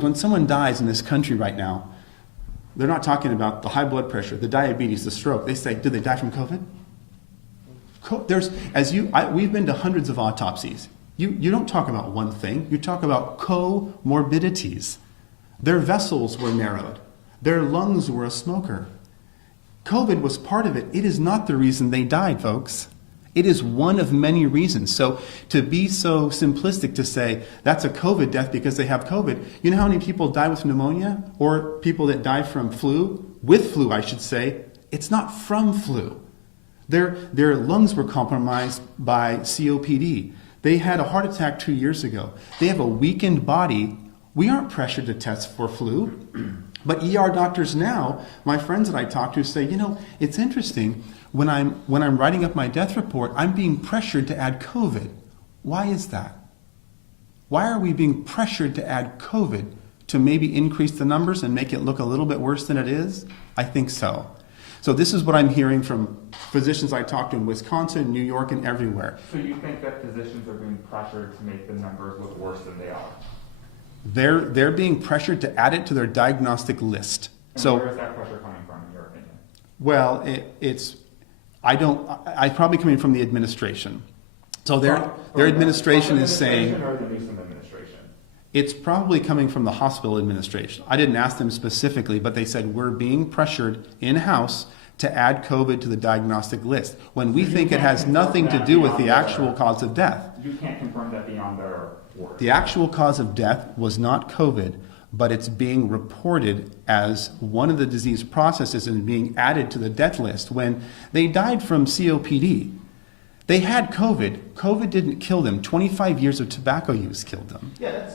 When someone dies in this country right now, they're not talking about the high blood pressure, the diabetes, the stroke. They say, did they die from COVID? We've been to hundreds of autopsies. You don't talk about one thing. You talk about comorbidities. Their vessels were narrowed. Their lungs were a smoker. COVID was part of it. It is not the reason they died, folks. It is one of many reasons. So to be so simplistic to say that's a COVID death because they have COVID, you know how many people die with pneumonia or people that die from flu, with flu I should say, it's not from flu. Their lungs were compromised by COPD. They had a heart attack 2 years ago. They have a weakened body. We aren't pressured to test for flu, but ER doctors now, my friends that I talk to say, you know, it's interesting. When I'm writing up my death report, I'm being pressured to add COVID. Why is that? Why are we being pressured to add COVID to maybe increase the numbers and make it look a little bit worse than it is? I think so. So this is what I'm hearing from physicians I talk to in Wisconsin, New York, and everywhere. So you think that physicians are being pressured to make the numbers look worse than they are? They're being pressured to add it to their diagnostic list. And so where is that pressure coming from, in your opinion? Well, I'm probably coming from the administration. So their administration is saying, or the Newsom administration? it's probably coming from the hospital administration. I didn't ask them specifically, but they said we're being pressured in-house to add COVID to the diagnostic list when we think it has nothing to do with the actual cause of death. You can't confirm that beyond their word. The actual cause of death was not COVID, but it's being reported as one of the disease processes and being added to the death list. When they died from COPD, they had COVID. COVID didn't kill them. 25 years of tobacco use killed them. Yeah,